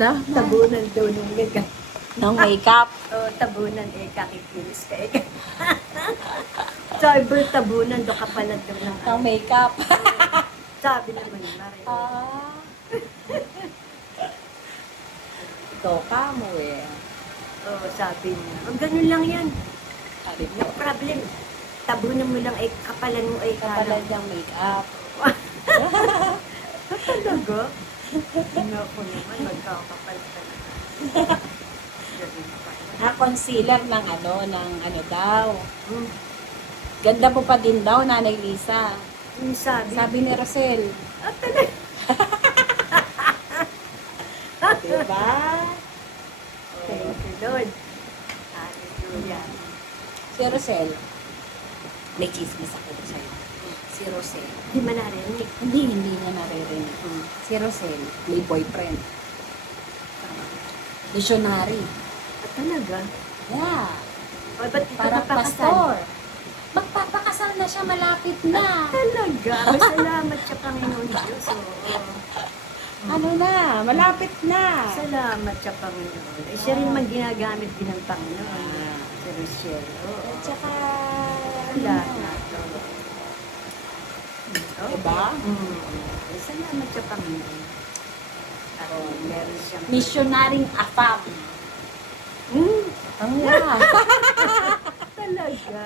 Na? Tabunan daw nung gaga. Ng makeup. Tabunan kakikilis ka Sabi tabunan do kapalan daw ng Ng makeup. Sabi naman Mario. Ah. Ikaw ka mo eh. Sabi niya. Ganun lang yan. Sabi No ko, problem. Tabunan mo lang kapalan mo kapalan ng makeup. Talaga? Ano ko naman, magkakapal ka na. Concealer ng ano daw. Hmm. Ganda mo pa din daw, Nanay Lisa. Yung sabi. Sabi ni Rosel. Talaga. Diba? Thank you, Lord. Hallelujah. Si Rosel, may chismis ako sa'yo. Si Rosel. Hindi man narinig. Hindi niya naririnig. Si Rosel, may boyfriend. Missionary. Talaga? Yeah. Ba't ito Parang magpakasal? pastor. Magpapakasal na siya, malapit na. Talaga? Salamat siya, Panginoon Diyos. Ano na, malapit na. Salamat siya, Panginoon. Siya rin man ginagamit din ng Panginoon. Si Rochelle. At saka, Wala na. Diba? Salamat siya, Panginoon. Meron siyang... missionarying afam. Talaga?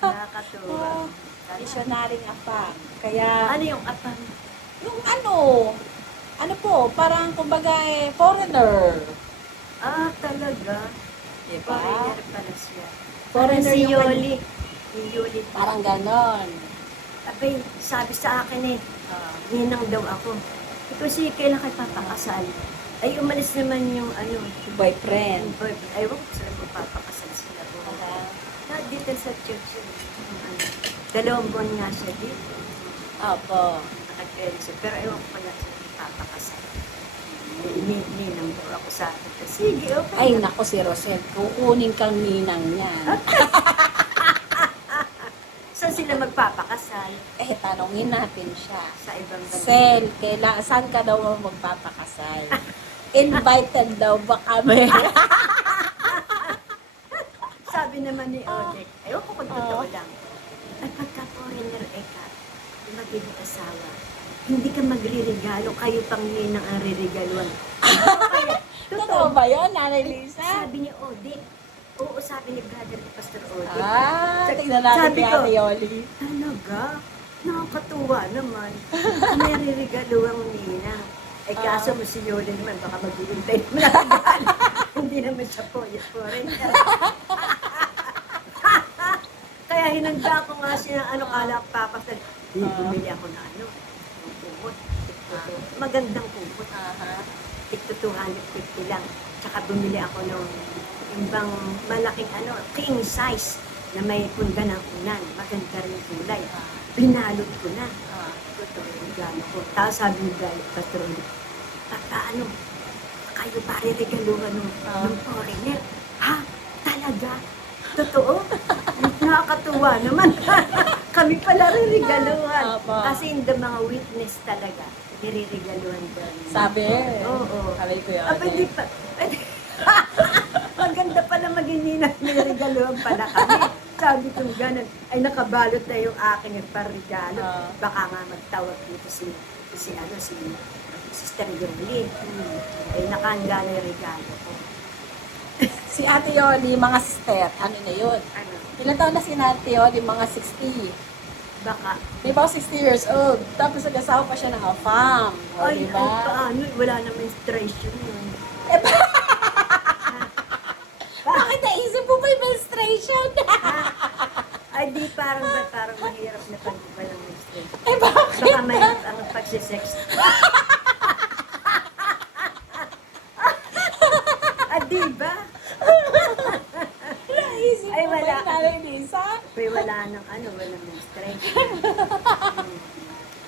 Nakakatuwa. Missionarying afam. Kaya, Ano yung apang? yung po, parang kumbaga foreigner. Talaga? Diba? Foreigner pala siya. Foreigner si yung Yoli. Yung Yoli. Parang ganon. Abay, sabi sa akin ninang daw ako. Kasi kailan kayo papakasal? Ay, umalis naman yung Boyfriend. Ay, wag sila magpapakasal sila. Dito sa church yun. 2 buwan nga siya dito. Opo. Nakatrenso. Pero ewan ko pala sila magpapakasal. Ninang daw ako sa akin. Sige, okay. Ay, nako si Rosel, kukunin kang ninang niyan. Saan sila magpapakasal? Tanongin natin siya. Sa ibang bansa. Sel, saan ka daw magpapakasal? Invited daw ba kami? Sabi naman ni Odek, ayaw ko kung totoo lang. Ay, pagka foreigner ka, magiging asawa, hindi ka magre-regalo, kayo pang ninang ang re-regaluan. Totoo ba yun, Nanay Lisa? Sabi ni Odek. Oo, sabi ni brother ni Pastor Odek. Tignan natin Sabi kay ko, Ate Yoli. Talaga? Nakakatuwa naman. May re-regaluang ninang. Kaso mo si Yoli naman, baka mag-iintay mo na regalo. Hindi naman siya foreigner. Kaya hinanda ko nga siya ng kala ko papasal. Bumili ako na ng kumot. Magandang kumot. Tigto 250 lang. Tsaka bumili ako ng ibang malaking king size na may punda ng unan. Maganda rin kulay. Binalot ko na. Ito yung gano ko. Tapos sabi ni Pastor Oli, kayo pare regaluhan ng foreigner? Ha? Talaga? Totoo? Nakakatuwa naman. Kami pala rin regaluhan. Kasi yung mga witness talaga, nire-regaluhan doon. Sabi? Oo. Sabi ko yun. Pwede pa. Maganda pala maging ninang, nire-regaluhan pala kami. Sabi ko gano'n, ay nakabalot na yung akin yung parregalo. Baka nga magtawag dito si Sister Yoli. Ay nakahanda na yung regalo ko. Si Ate Yoli, mga sister, ano na yun? Ilan taon na si Ate Yoli? Mga 60. Baka. Di ba 60 years old? Tapos nag-asawa pa siya ng afam. Ay, diba? paano? Wala na menstruation yun. Bakit naisip mo ba yung menstruation? Ay, di parang mahirap na pag walang menstruation. Eh, bakit? Baka mahirap ang pagsisex. Di ba? Naisip Ay, mo ba wala. yung Nanay Lisa? Wala walang menstruation.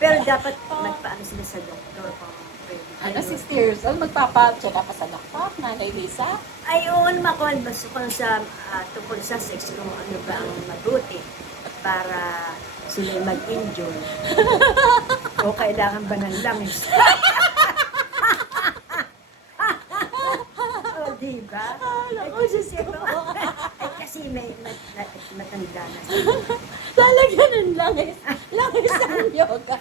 Pero dapat magpaano sila sa doktor kung pwede. Ano, 60 years old, magpapa-check up pa sa doktor, Nanay Lisa? Ay, oo naman kung basta kung sa tungkol sa sex kung ano ba ang mabuti para sila mag-enjoy. O kailangan ba ng langis? Di ba? Naku, Diyos ko. Ay, kasi may matanda na siya. Lalagyan ng langis. Langis ng yoga.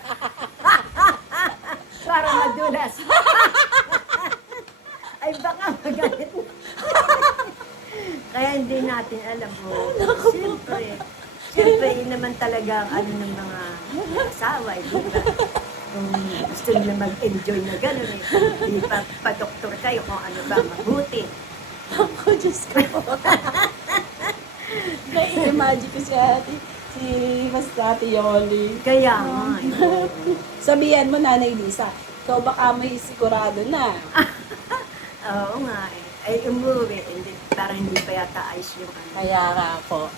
Para madulas. Ay, baka magalit. Kaya hindi natin alam po. Siyempre, yun naman talaga ang ano ng mga asawa, di ba? Kung gusto nila mag-enjoy na gano'n eh. Di pa-doktor kayo kung ano ba mabuti. Ako, Diyos ko. Nai-imagine ko si Mas Ate Yoli. Kaya nga. Sabihan mo, Nanay Lisa, ikaw baka may sigurado na. Oo nga eh. Ay, umuwi. Hindi, parang hindi pa yata ayos yung ano. Kaya nga po.